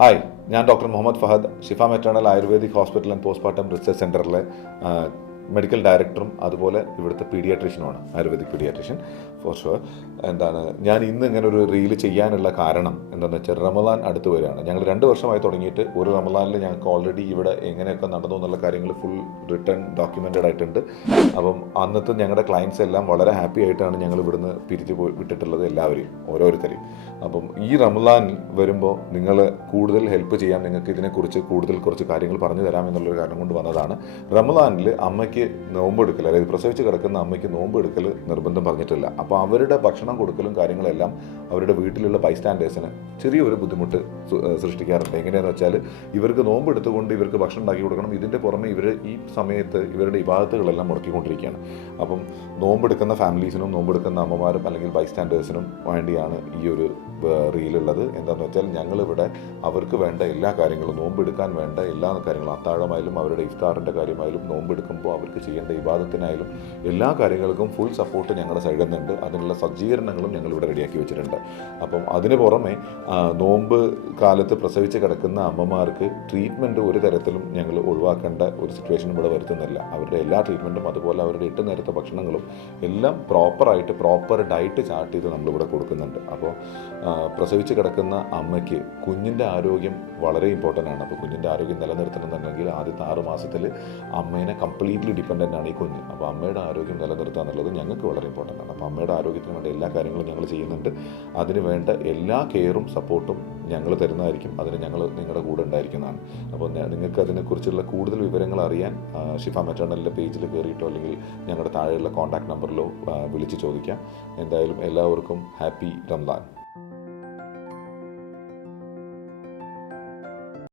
Hi, ഞാൻ doctor Muhammad Fahad, Shifa maternal ayurvedic hospital and postmortem research സെൻ്ററിലെ medical ഡയറക്ടറും അതുപോലെ ഇവിടുത്തെ പീഡിയാട്രീഷ്യനുമാണ്. Ayurvedic paediatrician for sure. ഞാൻ ഇന്ന് ഇങ്ങനെ ഒരു റീല് ചെയ്യാനുള്ള കാരണം എന്താണെന്ന് വെച്ചാൽ, റമദാൻ അടുത്ത് വരികയാണ്. ഞങ്ങൾ 2 വർഷമായി തുടങ്ങിയിട്ട് ഒരു റമദാനിൽ ഞങ്ങൾക്ക് ഓൾറെഡി ഇവിടെ എങ്ങനെയൊക്കെ നടന്നു എന്നുള്ള കാര്യങ്ങൾ ഫുൾ റിട്ടേൺ ഡോക്യുമെൻറ്റഡ് ആയിട്ടുണ്ട്. അപ്പം അന്നത്തെ ഞങ്ങളുടെ ക്ലയൻസ് എല്ലാം വളരെ ഹാപ്പി ആയിട്ടാണ് ഞങ്ങൾ ഇവിടുന്ന് പിരിച്ചു വിട്ടിട്ടുള്ളത്, എല്ലാവരെയും ഓരോരുത്തരെയും. അപ്പം ഈ റമദാൻ വരുമ്പോൾ നിങ്ങൾ കൂടുതൽ ഹെൽപ്പ് ചെയ്യാൻ, നിങ്ങൾക്ക് ഇതിനെക്കുറിച്ച് കുറച്ച് കാര്യങ്ങൾ പറഞ്ഞു തരാം എന്നുള്ളൊരു കാരണം കൊണ്ട് വന്നതാണ്. റമദാനിൽ അമ്മയ്ക്ക് നോമ്പെടുക്കൽ, അതായത് പ്രസവിച്ച് കിടക്കുന്ന അമ്മയ്ക്ക് നോമ്പെടുക്കൽ നിർബന്ധം പറഞ്ഞിട്ടില്ല. അപ്പോൾ അവരുടെ ഭക്ഷണം കൊടുക്കലും കാര്യങ്ങളെല്ലാം അവരുടെ വീട്ടിലുള്ള ബൈസ്റ്റാൻഡേഴ്സിന് ചെറിയൊരു ബുദ്ധിമുട്ട് സൃഷ്ടിക്കാറുണ്ട്. എങ്ങനെയാണെന്ന് വെച്ചാൽ, ഇവർക്ക് നോമ്പെടുത്തുകൊണ്ട് ഇവർക്ക് ഭക്ഷണം ഉണ്ടാക്കി കൊടുക്കണം. ഇതിൻ്റെ പുറമെ ഇവർ ഈ സമയത്ത് ഇവരുടെ ഇബാദത്തുകളെല്ലാം മുടക്കിക്കൊണ്ടിരിക്കുകയാണ്. അപ്പം നോമ്പെടുക്കുന്ന ഫാമിലീസിനും നോമ്പെടുക്കുന്ന അമ്മമാരും അല്ലെങ്കിൽ ബൈസ്റ്റാൻഡേഴ്സിനും വേണ്ടിയാണ് ഈ ഒരു റീലുള്ളത്. എന്താണെന്ന് വെച്ചാൽ, ഞങ്ങളിവിടെ അവർക്ക് വേണ്ട എല്ലാ കാര്യങ്ങളും, നോമ്പെടുക്കാൻ വേണ്ട എല്ലാ കാര്യങ്ങളും, അത്താഴമായാലും അവരുടെ ഇഫ്താറിൻ്റെ കാര്യമായാലും നോമ്പെടുക്കുമ്പോൾ അവർക്ക് ചെയ്യേണ്ട ഇബാദത്തിനായാലും എല്ലാ കാര്യങ്ങൾക്കും ഫുൾ സപ്പോർട്ട് ഞങ്ങളുടെ സൈഡിൽ നിന്നുണ്ട്. അതിനുള്ള സജ്ജീകരണങ്ങളും ഞങ്ങളിവിടെ റെഡിയാക്കി വെച്ചിട്ടുണ്ട്. അപ്പം അതിന് പുറമെ നോമ്പ് കാലത്ത് പ്രസവിച്ച് കിടക്കുന്ന അമ്മമാർക്ക് ട്രീറ്റ്മെൻറ്റ് ഒരു തരത്തിലും ഞങ്ങൾ ഒഴിവാക്കേണ്ട ഒരു സിറ്റുവേഷൻ ഇവിടെ വരുത്തുന്നില്ല. അവരുടെ എല്ലാ ട്രീറ്റ്മെൻറ്റും അതുപോലെ അവരുടെ 8 നേരത്തെ ഭക്ഷണങ്ങളും എല്ലാം പ്രോപ്പർ ഡയറ്റ് ചാർട്ട് ചെയ്ത് നമ്മളിവിടെ കൊടുക്കുന്നുണ്ട്. അപ്പോൾ പ്രസവിച്ച് കിടക്കുന്ന അമ്മയ്ക്ക് കുഞ്ഞിൻ്റെ ആരോഗ്യം വളരെ ഇമ്പോർട്ടൻ്റ് ആണ്. അപ്പോൾ കുഞ്ഞിൻ്റെ ആരോഗ്യം നിലനിർത്തണമെന്നുണ്ടെങ്കിൽ ആദ്യത്തെ 6 മാസത്തിൽ അമ്മേനെ കംപ്ലീറ്റ്ലി ഡിപ്പെൻഡൻ്റ് ആണ് ഈ കുഞ്ഞ്. അപ്പോൾ അമ്മയുടെ ആരോഗ്യം നിലനിർത്തുക എന്നുള്ളത് ഞങ്ങൾക്ക് വളരെ ഇമ്പോർട്ടൻ്റ് ആണ്. അപ്പോൾ അമ്മയുടെ ആരോഗ്യത്തിന് വേണ്ട എല്ലാ കാര്യങ്ങളും ഞങ്ങൾ ചെയ്യുന്നുണ്ട്. അതിന് വേണ്ട എല്ലാ കെയറും സപ്പോർട്ടും ഞങ്ങൾ തരുന്നതായിരിക്കും. അതിന് ഞങ്ങൾ നിങ്ങളുടെ കൂടെ ഉണ്ടായിരിക്കുന്നതാണ്. അപ്പോൾ നിങ്ങൾക്ക് അതിനെക്കുറിച്ചുള്ള കൂടുതൽ വിവരങ്ങൾ അറിയാൻ ഷിഫ മെറ്റേണലിൻ്റെ പേജിൽ കയറിയിട്ടോ അല്ലെങ്കിൽ ഞങ്ങളുടെ താഴെയുള്ള കോൺടാക്ട് നമ്പറിലോ വിളിച്ച് ചോദിക്കാം. എന്തായാലും എല്ലാവർക്കും ഹാപ്പി റംദാൻ.